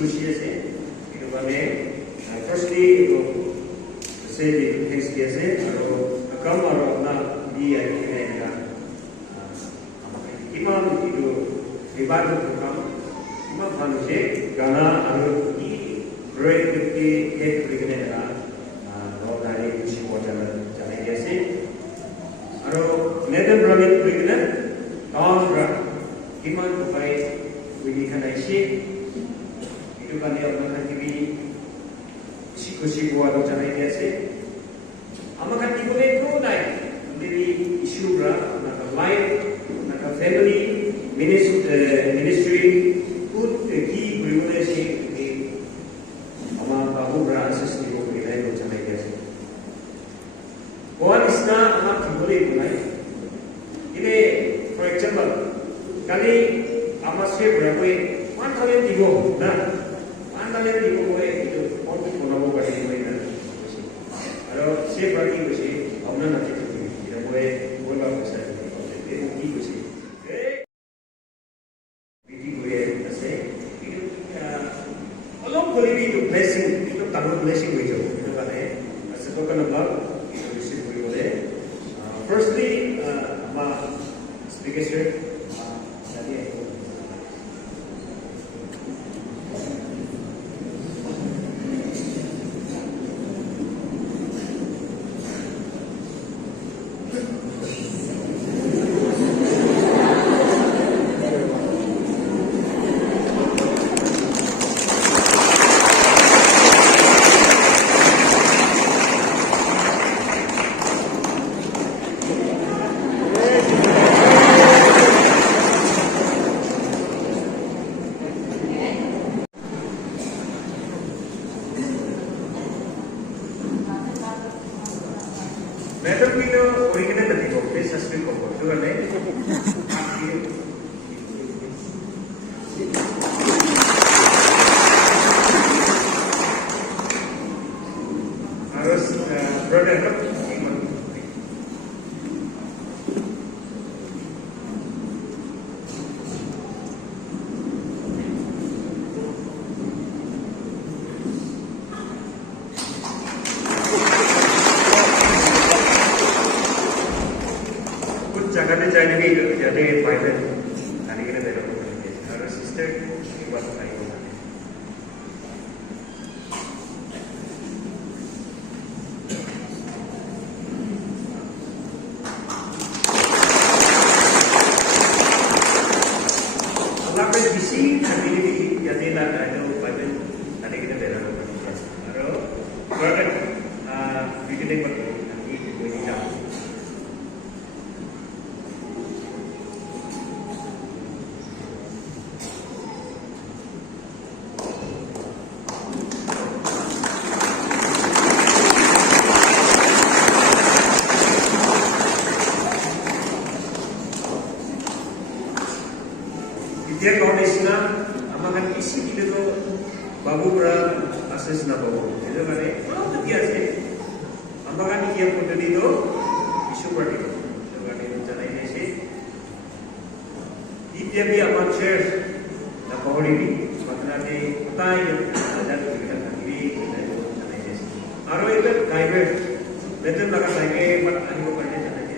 खुशी আছে itu kami firstly itu say the thanks kiase aro akam aro apna di aikine na iman itu ibadat kam iman bhanuje gana aro ki break ki head brigade na no dari kuchi bojana janai kiase aro nether brigade brigade down ra iman pai wini kanai shi itu kan dia akan TV खुशी हुआ तो जाने कैसे हम अगर Nikolay तो नहीं मेरी इशू रहा ना का लाइफ ना का फैमिली मिनिस्ट्री खुद की रिवोल्यूशन की हमारा बाबू बड़ा असिस्टेंट को मिला है तो जाने कैसे और इसना हम निकोले तो नहीं इन्हें फॉर एग्जांपल कली हम से बड़ा कोई 1,000 दिगो ना 1,000 दिगो है itu kono bari mai na aro se bari kusi amna na te tu ira boy bola kusa te ki kusi biji boy ase itu along koli bi to blessing itu tamu blessing hoy jao itu kane ase to kana ba itu receive hoy bole firstly ma speaker sir jadi Madam Pino, original tadi kok, please subscribe kok, tu kan ni. Harus brother kan? Jangan dicari itu jadi private. Tadi kita tidak boleh. Harus sister buat saya. Kalau kita bisi, tadi ini jadi nak ada private. Tadi kita tidak boleh. Harus private. Bikin yang betul. Nanti bunyi jam. Dia foundation na amakan isi itu tu babu bera asas na babu. Itu kan ni, kalau dia sih amakan dia pun tadi tu isu berdi. Itu kan ni macam ini sih. Dia भी amat share na bahuri ni. Macam ni utai ada tu kita kiri itu macam ini sih. Aro itu driver, betul nak saya pada hari ko kerja macam ini.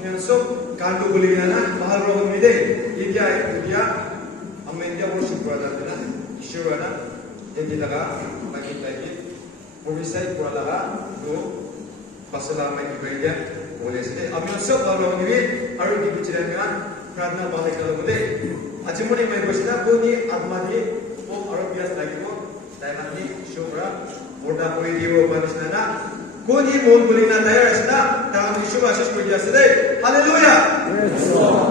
하면서 간도 걸리나 bahal roh mide dia amenya worship brother Shirana Yedilaga Makitaki Morisai Kuralaga do Basala Makibaga Molesde Amyosa Balongi Aru Gibichiranga Pradna Balakalamode Achimoni Mabasina Puni Admadi O Arabias Lagibo Diamandi Shubra Oda Poidio Panisana Kuni Mongolina Dayasna Tami Shuba Shish Pudiasade Hallelujah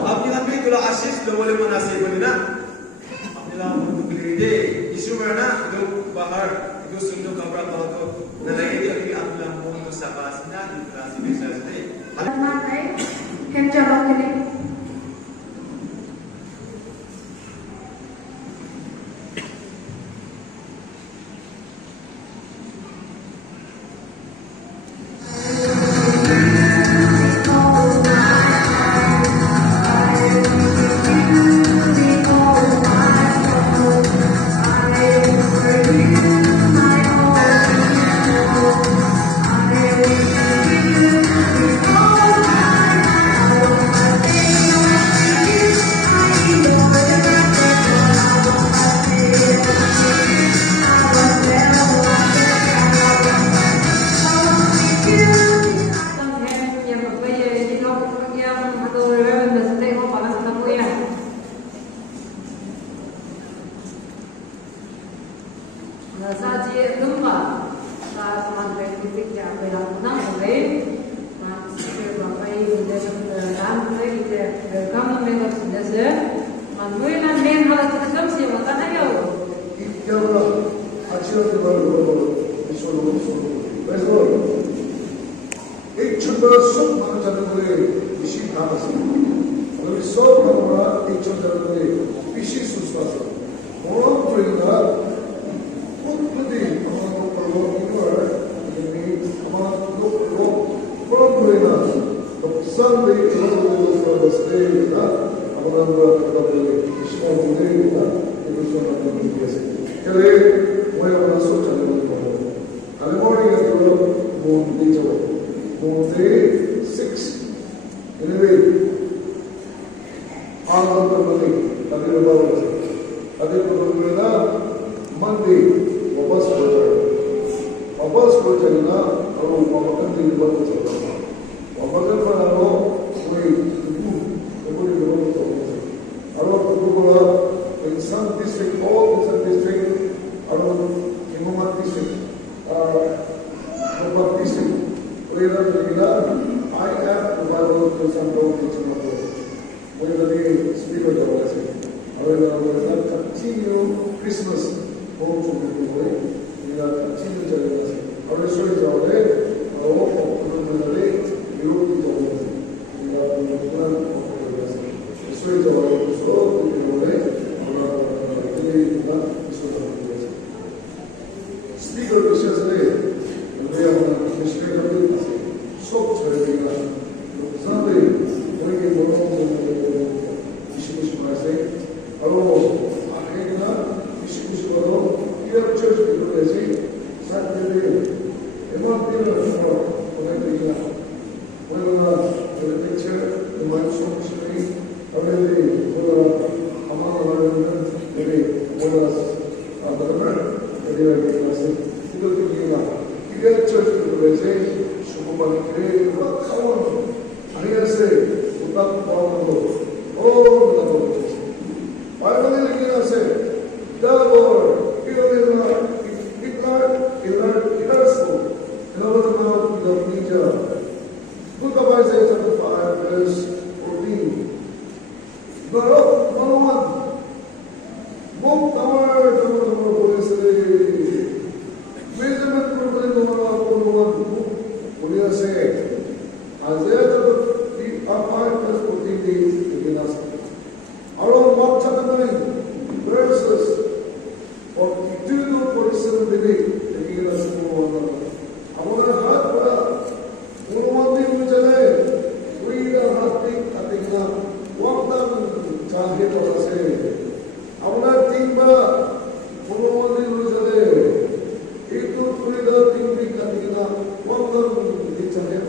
Abdi Nabi Tula Ashish Lawale Manasi Bolina Abdullah Mundukiride Ishurana do Bahar do Sundo Kabra Bato Nalagi Agi Abdullah Mundu Sabasina di Klasi Besasde Hallelujah Kenjabakini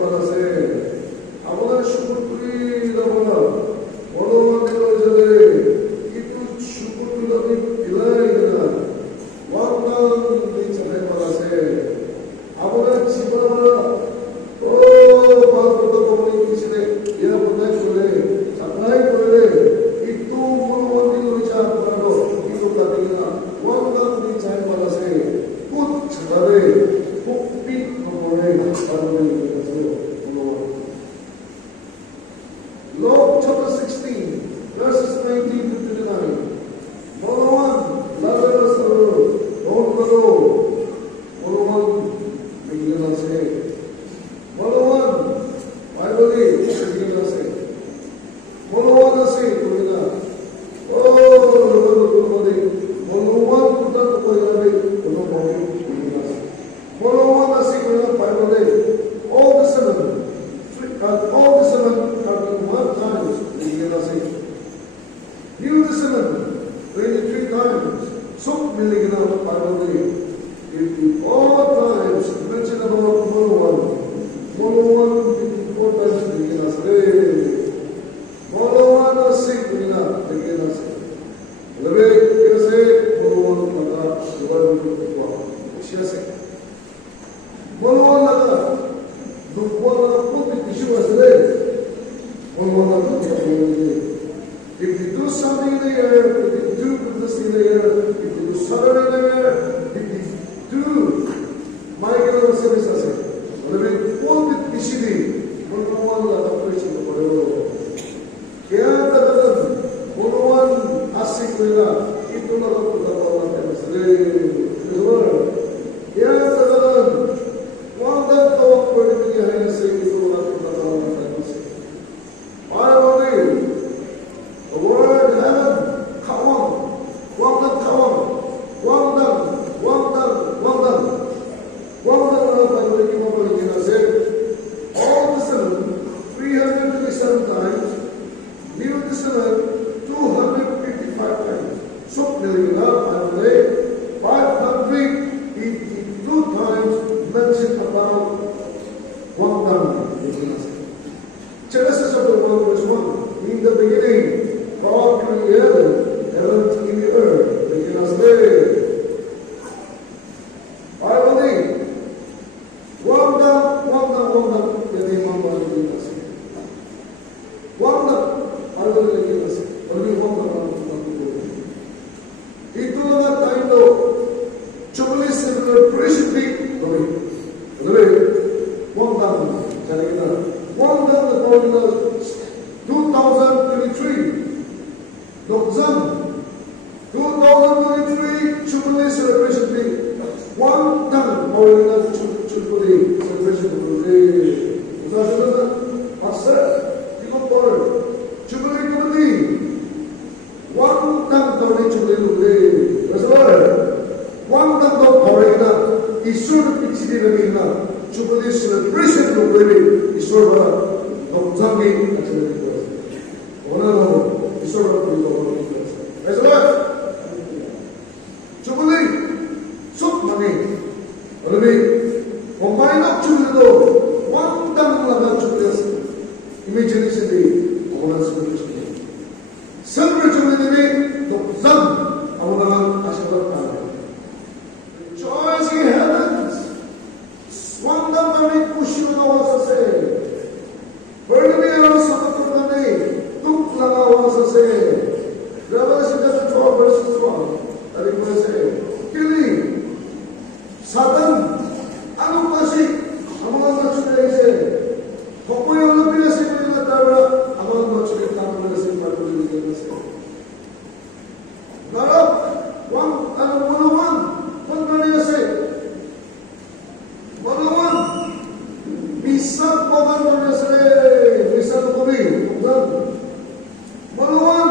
Para ser, ahora es un Molowan asi kuina. Oh, lo modi. Molowan kuta ko yabe kuno modi. Molowan asi kuina Bible. All the seven are in one times. New Testament 23 times. So many Bible. All times mention about Molowan. Molowan 54 times begin as Molowan asi kuina begin as. Lebe kese Molowan mata Tuhan berdoa. Siapa? Molowan lada. Dukwan lada pun dikisu asle. Molowan lada tidak boleh. If you do something in the air, if you do business in the air, if you do service in the air, if you do migrant service as a, lebe all the disini Molowan lada preaching the Bible. Kaya tadadan Molowan asik kuina itu lada perkataan yang asle. Kaya tadadan wanda kawak pergi hanya itu lada perkataan yang asle. Bible the word heaven kawang wanda Bible kita boleh nasi. All the seven 327 times. New Testament 255 times. So million Bible 582 times mentioned about one time. Genesis chapter 1 verse 1. In the beginning, God created heaven and the earth. Begin as day. Bible wanda jadi mama begin as. Wanda Bible begin as. Only wanda. Itu adalah tayo. Jubilee celebration week. Lebih wanda jadi kita. Wanda the following 2023. Dokzan 2023 Jubilee celebration week. One time following Jubilee celebration week. Usaha pasal ikut por Jubilee. One time following Jubilee week. Betul. One time following Isur pichli begina Jubilee celebration week. Isur dokzan week actually. Ona Isur betul. Jubilee sok mani. Lebih pemain Jubilee itu one time laga Jubilee. Imagination di orang celebration. Celebration ini dokzan orang asyik Joy in heavens. One time kami push awak sese. Berdiri orang satu kami tuk laga awak sese. Revelation chapter 12 verse 1. Tadi kita say, kini Satan anu kasih amangan macam ini. Kau yang lebih nasi berilah tahu amangan macam ini tak boleh nasi berilah nasi. Narap wang anu Molowan pun beri nasi. Molowan bisa kotor beri nasi. Bisa kotori. Molowan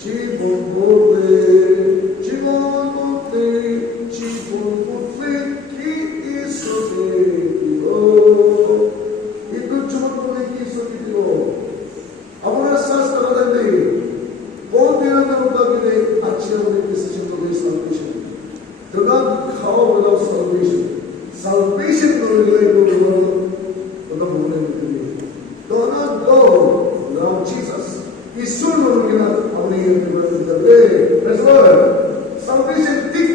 Ci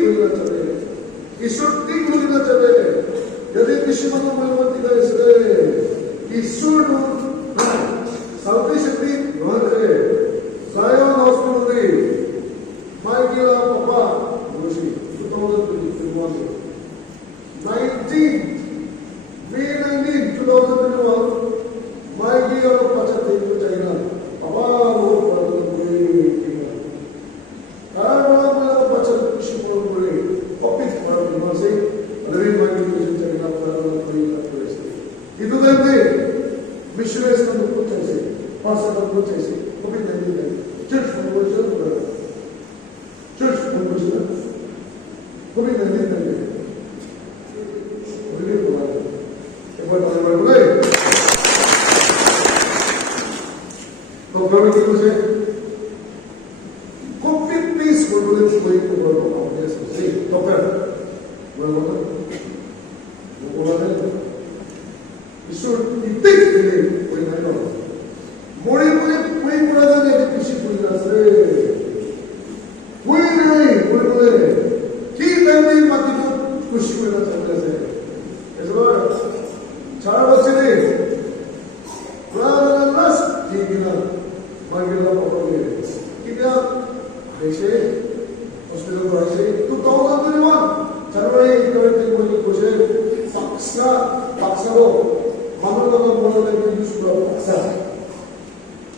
होना चाहिए ईश्वर ठीक होना चाहिए यदि किसी मनो मनमती का इसलिए ईश्वर साउथी शक्ति नोंदे जायोन हॉस्पिटल माइकेला पापा मुझे 2021 May 19, 2021 माइकेला पचा देखो चाहिए पापा लोग पढ़ने बोले कारण वाला पचा किसी को बोले ऑफिस पढ़ने मासे अरे माइकेला चाहिए ना पढ़ने कोई ना कोई itu nanti missionaries kan buat saya, pastor kan buat saya, tapi nanti church kan buat saya, church kan buat saya, tapi nanti, boleh buat, boleh, तो कभी कि मुझे कॉपी पेस्ट बोलने से कोई तो बोलो अपने से तो फिर बोलो वो बोला ईश्वर इतने के कोई नहीं हो मोड़े मोड़े कोई पुराना नहीं किसी कोई ना से कोई नहीं बोले कि तभी माती को खुशी मिलना चाहते से इस बार 4 बच्चे ने पुराना लास्ट ठीक है ना मांगेला पकड़े क्या ऐसे हॉस्पिटल को ऐसे 2021 जनवरी 2021 को से 박사로 마물러가 모여다니는 뉴스로 박사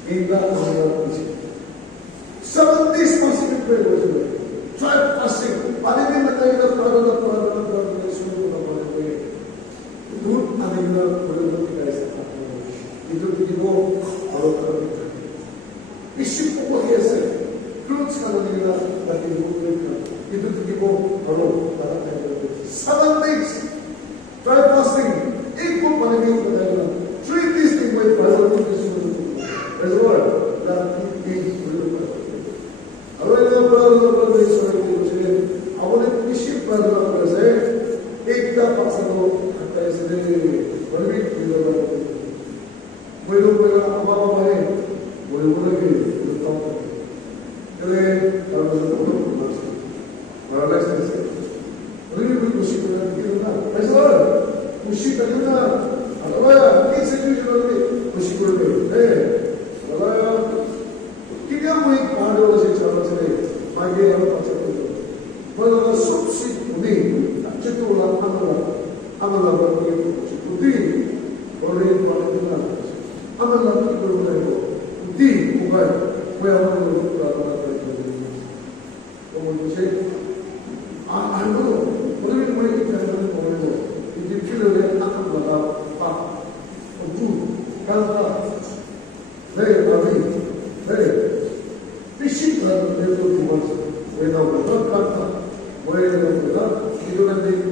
인간 방향이지 70 specific prayer try passing पानी में लगाएगा प्रार्थना सुनो ना पानी दूध आनेगा बोलेगा कि कैसा इधर की वो और इसी को कैसे फ्रूट्स का लगेगा ताकि वो इधर की वो और 7 days try fasting एक को पानी में बताएगा treat this thing by priority as well that is अगर ये प्रार्थना ईश्वर की मुझे अपने किसी प्रार्थना कर से एक का पक्ष को करता है इसलिए बड़ी विरोध है वो लोग मेरा अभाव है वो लोग के उत्तम चले प्रार्थना को मरना से बड़ी खुशी को करना ऐसा खुशी करना अलावा किसी भी जगह में खुशी करते हैं अलावा कितना मुझे पार हो से चला चले आगे हम पहुंचते हैं मतलब सबसे उन्हें अच्छे तो वाला अमला बने उन्हें और ये वाले ना अमला की कोई नहीं हो उन्हें उगाए वो हमारे लोग प्रार्थना करते हैं तो मुझे आनंद उन्हें मुझे करने को मिले इधर फिर ले आनंद वाला पाप और तू कहता है अभी है Fishing run, they go to once. When I was not cut, when I was not, you don't think